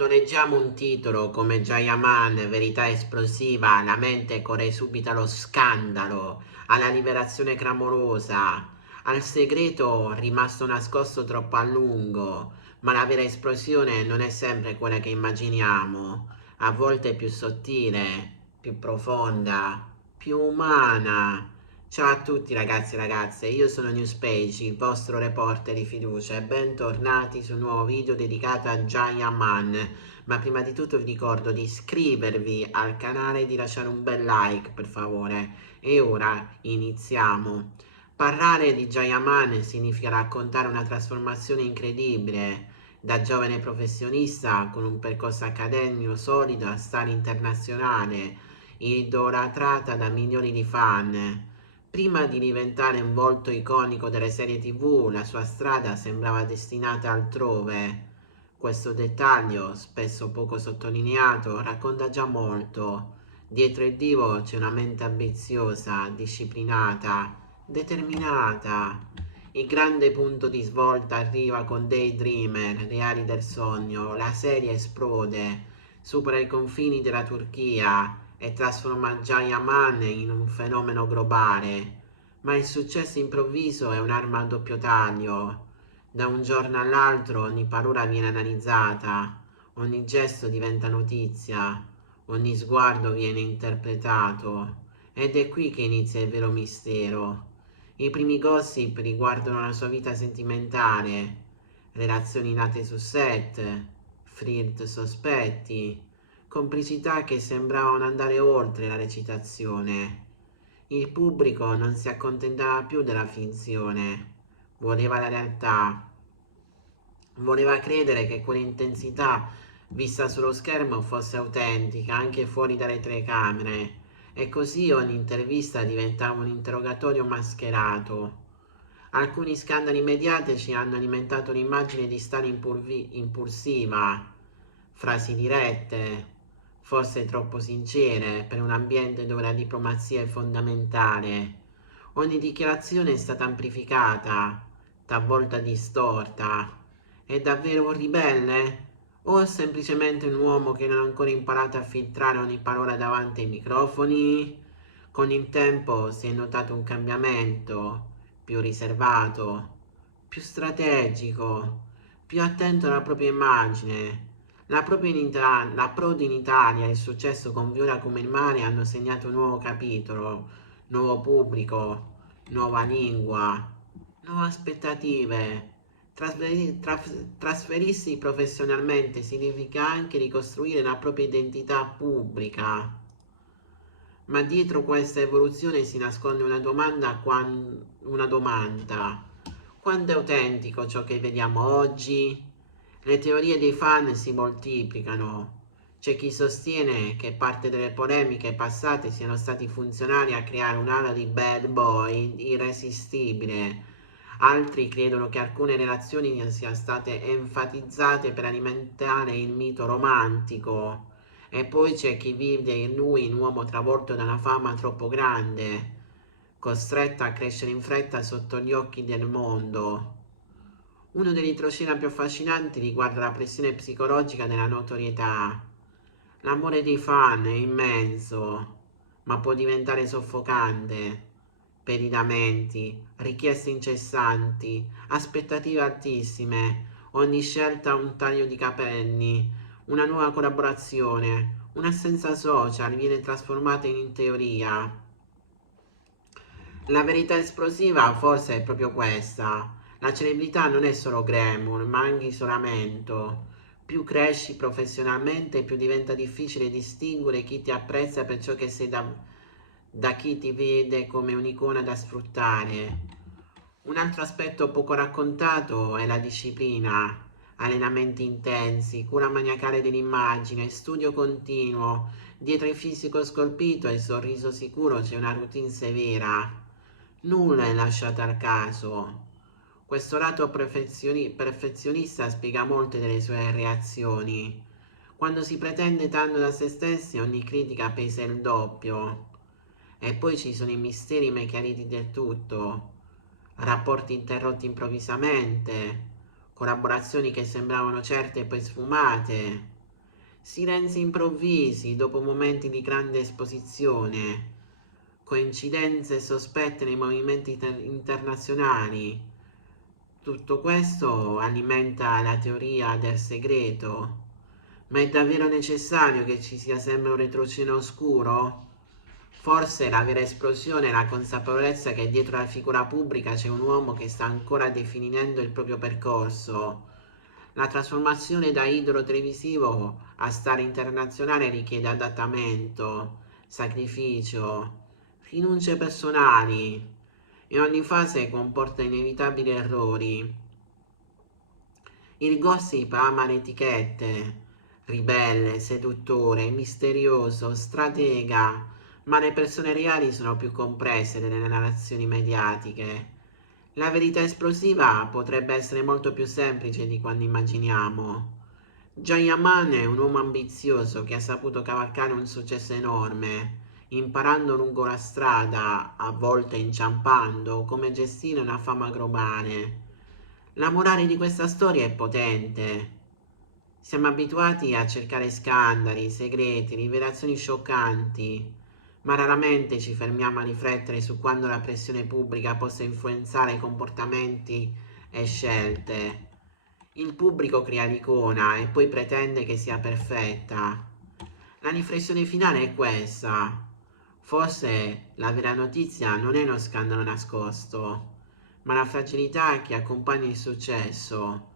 Quando leggiamo un titolo come Jayaman, verità esplosiva, la mente corre subito allo scandalo, alla liberazione clamorosa, al segreto rimasto nascosto troppo a lungo, ma la vera esplosione non è sempre quella che immaginiamo, a volte è più sottile, più profonda, più umana. Ciao a tutti ragazzi e ragazze, io sono Newspage, il vostro reporter di fiducia e bentornati su un nuovo video dedicato a Jayaman. Ma prima di tutto vi ricordo di iscrivervi al canale e di lasciare un bel like per favore. E ora iniziamo. Parlare di Jayaman significa raccontare una trasformazione incredibile, da giovane professionista con un percorso accademico solido a star internazionale, idolatrata da milioni di fan. Prima di diventare un volto iconico delle serie TV, la sua strada sembrava destinata altrove. Questo dettaglio, spesso poco sottolineato, racconta già molto. Dietro il divo c'è una mente ambiziosa, disciplinata, determinata. Il grande punto di svolta arriva con Daydreamer, Reali del Sogno. La serie esplode, supera i confini della Turchia e trasforma Jayaman in un fenomeno globale. Ma il successo improvviso è un'arma a doppio taglio. Da un giorno all'altro ogni parola viene analizzata, ogni gesto diventa notizia, ogni sguardo viene interpretato. Ed è qui che inizia il vero mistero. I primi gossip riguardano la sua vita sentimentale, relazioni nate su set, flirt sospetti, complicità che sembravano andare oltre la recitazione. Il pubblico non si accontentava più della finzione, voleva la realtà, voleva credere che quell'intensità vista sullo schermo fosse autentica anche fuori dalle telecamere, e così ogni intervista diventava un interrogatorio mascherato. Alcuni scandali mediatici hanno alimentato l'immagine di star impulsiva, frasi dirette, forse troppo sincere per un ambiente dove la diplomazia è fondamentale. Ogni dichiarazione è stata amplificata, talvolta distorta. È davvero un ribelle? O semplicemente un uomo che non ha ancora imparato a filtrare ogni parola davanti ai microfoni? Con il tempo si è notato un cambiamento, più riservato, più strategico, più attento alla propria immagine. L'approdo in Italia e il successo con Viola come il mare hanno segnato un nuovo capitolo, nuovo pubblico, nuova lingua, nuove aspettative. Trasferirsi professionalmente significa anche ricostruire la propria identità pubblica. Ma dietro questa evoluzione si nasconde una domanda. Quanto è autentico ciò che vediamo oggi? Le teorie dei fan si moltiplicano. C'è chi sostiene che parte delle polemiche passate siano stati funzionali a creare un'ala di bad boy irresistibile. Altri credono che alcune relazioni siano state enfatizzate per alimentare il mito romantico. E poi c'è chi vede in lui un uomo travolto da una fama troppo grande, costretto a crescere in fretta sotto gli occhi del mondo. Uno dei retroscena più affascinanti riguarda la pressione psicologica della notorietà. L'amore dei fan è immenso, ma può diventare soffocante. Pedinamenti, richieste incessanti, aspettative altissime, ogni scelta un taglio di capelli, una nuova collaborazione, un'assenza social viene trasformata in teoria. La verità esplosiva forse è proprio questa. La celebrità non è solo glamour, ma anche isolamento. Più cresci professionalmente, più diventa difficile distinguere chi ti apprezza per ciò che sei da chi ti vede come un'icona da sfruttare. Un altro aspetto poco raccontato è la disciplina. Allenamenti intensi, cura maniacale dell'immagine, studio continuo. Dietro il fisico scolpito e il sorriso sicuro c'è una routine severa. Nulla è lasciato al caso. Questo lato perfezionista spiega molte delle sue reazioni. Quando si pretende tanto da se stessi, ogni critica pesa il doppio. E poi ci sono i misteri mai chiariti del tutto, rapporti interrotti improvvisamente, collaborazioni che sembravano certe e poi sfumate. Silenzi improvvisi dopo momenti di grande esposizione, coincidenze sospette nei movimenti internazionali. Tutto questo alimenta la teoria del segreto. Ma è davvero necessario che ci sia sempre un retroscena oscuro? Forse la vera esplosione è la consapevolezza che dietro la figura pubblica c'è un uomo che sta ancora definendo il proprio percorso. La trasformazione da idolo televisivo a star internazionale richiede adattamento, sacrificio, rinunce personali e ogni fase comporta inevitabili errori. Il gossip ama le etichette, ribelle, seduttore, misterioso, stratega, ma le persone reali sono più complesse delle narrazioni mediatiche. La verità esplosiva potrebbe essere molto più semplice di quando immaginiamo. Jayaman è un uomo ambizioso che ha saputo cavalcare un successo enorme, imparando lungo la strada, a volte inciampando, come gestire una fama globale. La morale di questa storia è potente. Siamo abituati a cercare scandali, segreti, rivelazioni scioccanti, ma raramente ci fermiamo a riflettere su quando la pressione pubblica possa influenzare comportamenti e scelte. Il pubblico crea l'icona e poi pretende che sia perfetta. La riflessione finale è questa. Forse la vera notizia non è uno scandalo nascosto, ma la fragilità che accompagna il successo.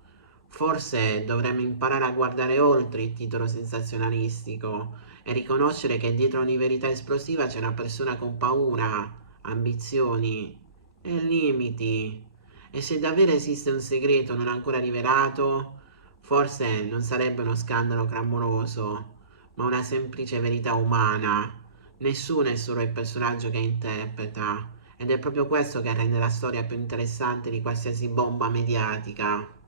Forse dovremmo imparare a guardare oltre il titolo sensazionalistico e riconoscere che dietro ogni verità esplosiva c'è una persona con paura, ambizioni e limiti. E se davvero esiste un segreto non ancora rivelato, forse non sarebbe uno scandalo clamoroso, ma una semplice verità umana. Nessuno è solo il personaggio che interpreta, ed è proprio questo che rende la storia più interessante di qualsiasi bomba mediatica.